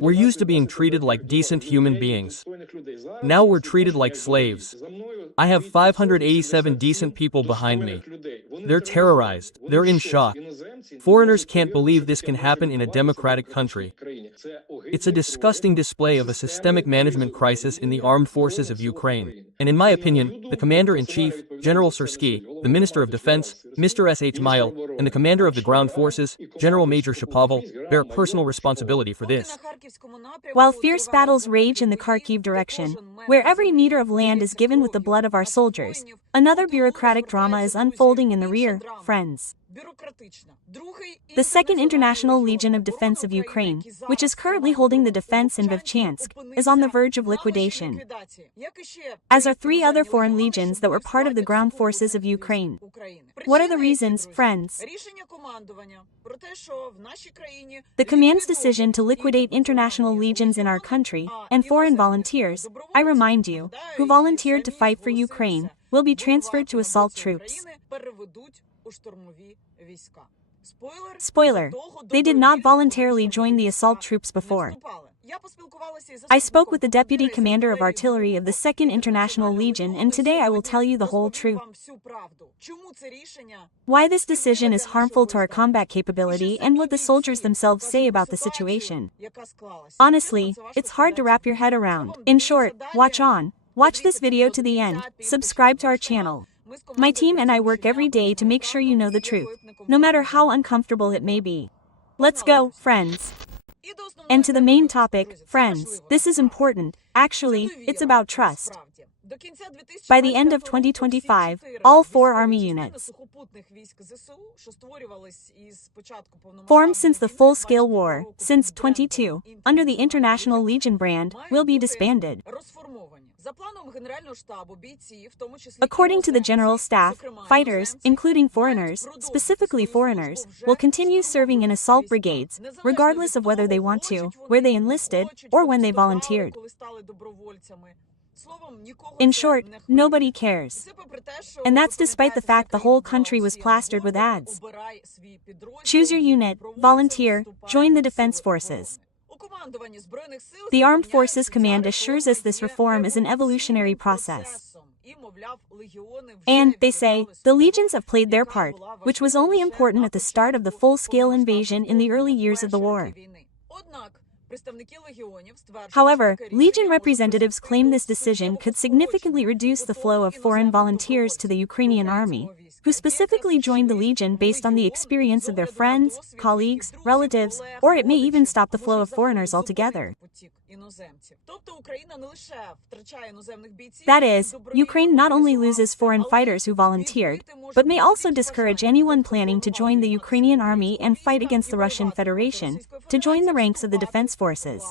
We're used to being treated like decent human beings. Now we're treated like slaves. I have 587 decent people behind me. They're terrorized. They're in shock. Foreigners can't believe this can happen in a democratic country. It's a disgusting display of a systemic management crisis in the armed forces of Ukraine. And in my opinion, the Commander-in-Chief, General Syrskyi, the Minister of Defense, Mr. S.H. Mile, and the Commander of the Ground Forces, General Major Shapoval, bear personal responsibility for this. While fierce battles rage in the Kharkiv direction, where every meter of land is given with the blood of our soldiers, another bureaucratic drama is unfolding in the rear, friends. The 2nd International Legion of Defense of Ukraine, which is currently holding the defense in Vovchansk, is on the verge of liquidation, as are 3 other foreign legions that were part of the ground forces of Ukraine. What are the reasons, friends? The command's decision to liquidate international legions in our country, and foreign volunteers, I remind you, who volunteered to fight for Ukraine, will be transferred to assault troops. Spoiler, they did not voluntarily join the assault troops before. I spoke with the Deputy Commander of Artillery of the 2nd International Legion, and today I will tell you the whole truth. Why this decision is harmful to our combat capability and what the soldiers themselves say about the situation. Honestly, it's hard to wrap your head around. In short, watch on. Watch this video to the end, subscribe to our channel. My team and I work every day to make sure you know the truth, no matter how uncomfortable it may be. Let's go, friends. And to the main topic, friends, this is important. Actually, it's about trust. By the end of 2025, all 4 army units formed since the full-scale war, since 22, under the International Legion brand, will be disbanded. According to the General Staff, fighters, including foreigners, specifically foreigners, will continue serving in assault brigades, regardless of whether they want to, where they enlisted, or when they volunteered. In short, nobody cares. And that's despite the fact the whole country was plastered with ads. Choose your unit, volunteer, join the defense forces. The Armed Forces Command assures us this reform is an evolutionary process. And, they say, the legions have played their part, which was only important at the start of the full-scale invasion in the early years of the war. However, Legion representatives claim this decision could significantly reduce the flow of foreign volunteers to the Ukrainian army, who specifically joined the Legion based on the experience of their friends, colleagues, relatives, or it may even stop the flow of foreigners altogether. That is, Ukraine not only loses foreign fighters who volunteered, but may also discourage anyone planning to join the Ukrainian army and fight against the Russian Federation, to join the ranks of the defense forces.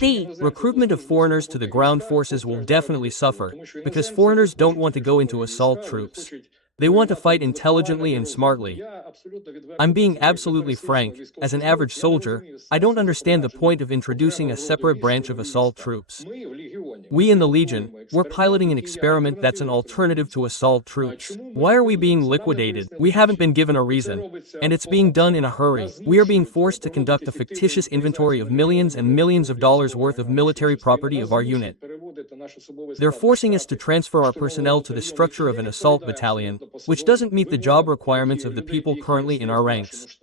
The recruitment of foreigners to the ground forces will definitely suffer, because foreigners don't want to go into assault troops. They want to fight intelligently and smartly. I'm being absolutely frank, as an average soldier, I don't understand the point of introducing a separate branch of assault troops. We in the Legion, we're piloting an experiment that's an alternative to assault troops. Why are we being liquidated? We haven't been given a reason. And it's being done in a hurry. We are being forced to conduct a fictitious inventory of millions and millions of dollars worth of military property of our unit. They're forcing us to transfer our personnel to the structure of an assault battalion, which doesn't meet the job requirements of the people currently in our ranks.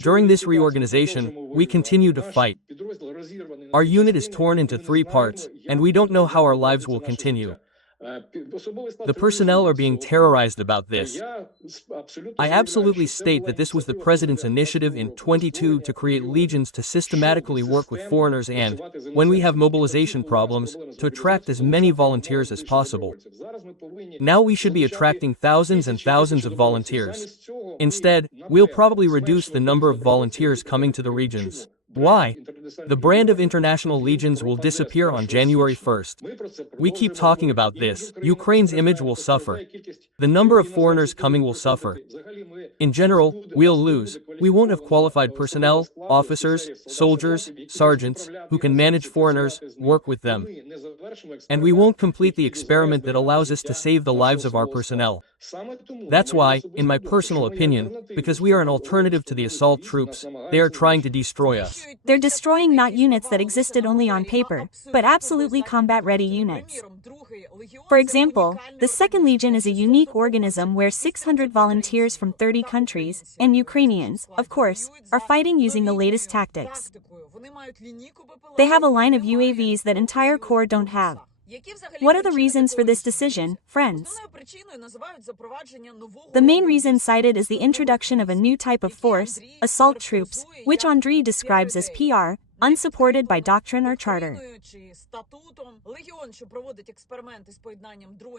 During this reorganization, we continue to fight. Our unit is torn into 3 parts, and we don't know how our lives will continue. The personnel are being terrorized about this. I absolutely state that this was the President's initiative in 22 to create legions to systematically work with foreigners and, when we have mobilization problems, to attract as many volunteers as possible. Now we should be attracting thousands and thousands of volunteers. Instead, we'll probably reduce the number of volunteers coming to the regions. Why? The brand of international legions will disappear on January 1st. We keep talking about this. Ukraine's image will suffer. The number of foreigners coming will suffer. In general, we'll lose. We won't have qualified personnel, officers, soldiers, sergeants, who can manage foreigners, work with them. And we won't complete the experiment that allows us to save the lives of our personnel. That's why, in my personal opinion, because we are an alternative to the assault troops, they are trying to destroy us. They're destroying not units that existed only on paper, but absolutely combat-ready units. For example, the 2nd Legion is a unique organism where 600 volunteers from 30 countries, and Ukrainians, of course, are fighting using the latest tactics. They have a line of UAVs that entire corps don't have. What are the reasons for this decision, friends? The main reason cited is the introduction of a new type of force, assault troops, which Andriy describes as PR, unsupported by doctrine or charter.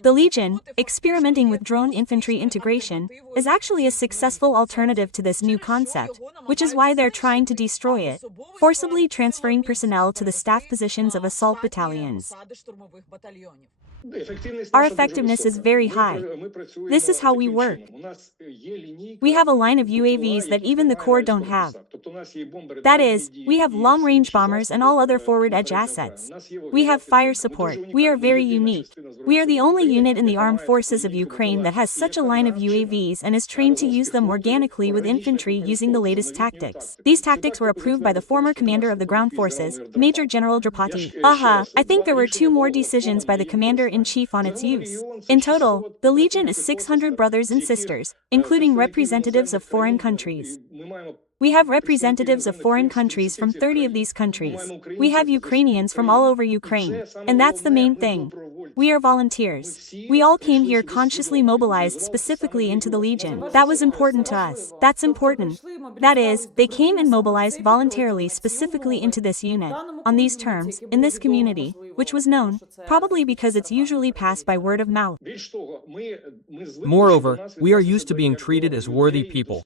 The Legion, experimenting with drone infantry integration, is actually a successful alternative to this new concept, which is why they're trying to destroy it, forcibly transferring personnel to the staff positions of assault battalions. Our effectiveness is very high. This is how we work. We have a line of UAVs that even the Corps don't have. That is, we have long-range bombers and all other forward-edge assets. We have fire support. We are very unique. We are the only unit in the armed forces of Ukraine that has such a line of UAVs and is trained to use them organically with infantry using the latest tactics. These tactics were approved by the former commander of the ground forces, Major General Drapati. I think there were 2 more decisions by the commander-in-chief on its use. In total, the Legion is 600 brothers and sisters, including representatives of foreign countries. We have representatives of foreign countries from 30 of these countries. We have Ukrainians from all over Ukraine. And that's the main thing. We are volunteers. We all came here consciously mobilized specifically into the Legion. That was important to us. That's important. That is, they came and mobilized voluntarily specifically into this unit, on these terms, in this community, which was known, probably because it's usually passed by word of mouth. Moreover, we are used to being treated as worthy people.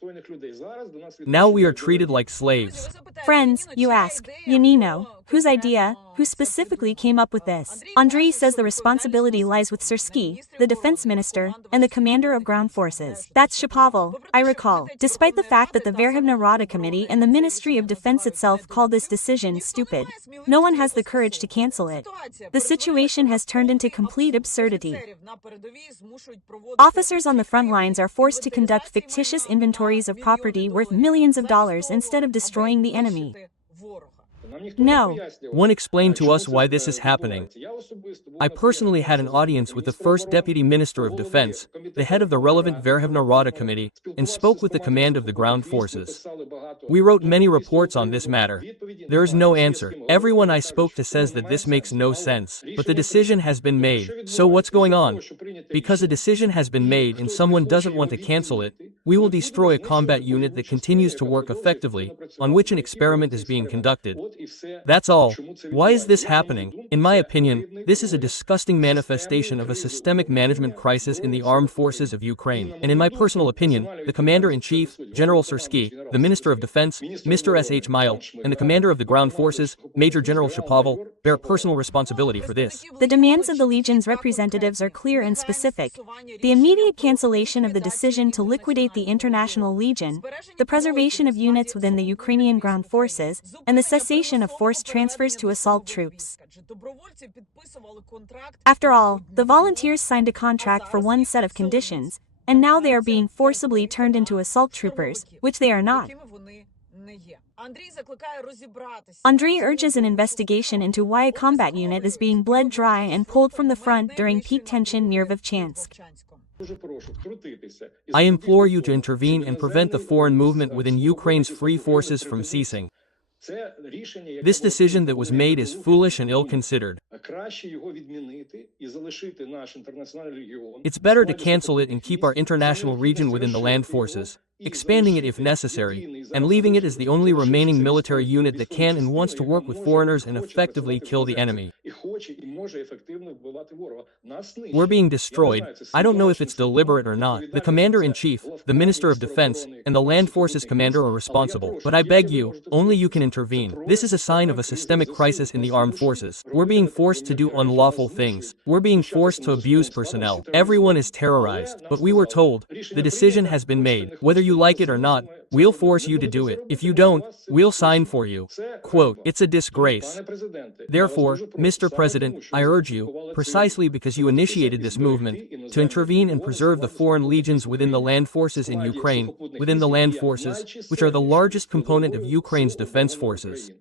Now we are treated like slaves. Friends, you ask, Yanino, whose idea, who specifically came up with this? Andriy says the responsibility lies with Sersky, the defense minister, and the commander of ground forces. That's Shapoval, I recall. Despite the fact that the Verkhovna Rada Committee and the Ministry of Defense itself called this decision stupid, no one has the courage to cancel it. The situation has turned into complete absurdity. Officers on the front lines are forced to conduct fictitious inventories of property worth millions of dollars instead of destroying the enemy. No one explained to us why this is happening. I personally had an audience with the first Deputy Minister of Defense, the head of the relevant Verkhovna Rada Committee, and spoke with the command of the ground forces. We wrote many reports on this matter. There is no answer. Everyone I spoke to says that this makes no sense, but the decision has been made. So what's going on? Because a decision has been made and someone doesn't want to cancel it, we will destroy a combat unit that continues to work effectively, on which an experiment is being conducted. That's all. Why is this happening? In my opinion, this is a disgusting manifestation of a systemic management crisis in the armed forces of Ukraine. And in my personal opinion, the Commander-in-Chief, General Sersky, the Minister of Defense, Mr. S.H. Mile, and the Commander of the Ground Forces, Major General Shapoval, bear personal responsibility for this. The demands of the Legion's representatives are clear and specific. The immediate cancellation of the decision to liquidate the International Legion, the preservation of units within the Ukrainian ground forces, and the cessation of forced transfers to assault troops. After all, the volunteers signed a contract for one set of conditions, and now they are being forcibly turned into assault troopers, which they are not. Andriy urges an investigation into why a combat unit is being bled dry and pulled from the front during peak tension near Vovchansk. I implore you to intervene and prevent the foreign movement within Ukraine's free forces from ceasing. This decision that was made is foolish and ill-considered. It's better to cancel it and keep our international region within the land forces, expanding it if necessary, and leaving it as the only remaining military unit that can and wants to work with foreigners and effectively kill the enemy. We're being destroyed. I don't know if it's deliberate or not. The Commander-in-Chief, the Minister of Defense, and the Land Forces Commander are responsible. But I beg you, only you can intervene. This is a sign of a systemic crisis in the armed forces. We're being forced to do unlawful things. We're being forced to abuse personnel. Everyone is terrorized. But we were told, the decision has been made. Whether you like it or not, we'll force you to do it. If you don't, we'll sign for you. Quote, it's a disgrace. Therefore, Mr. President, I urge you, precisely because you initiated this movement, to intervene and preserve the foreign legions within the land forces in Ukraine, within the land forces, which are the largest component of Ukraine's defense forces.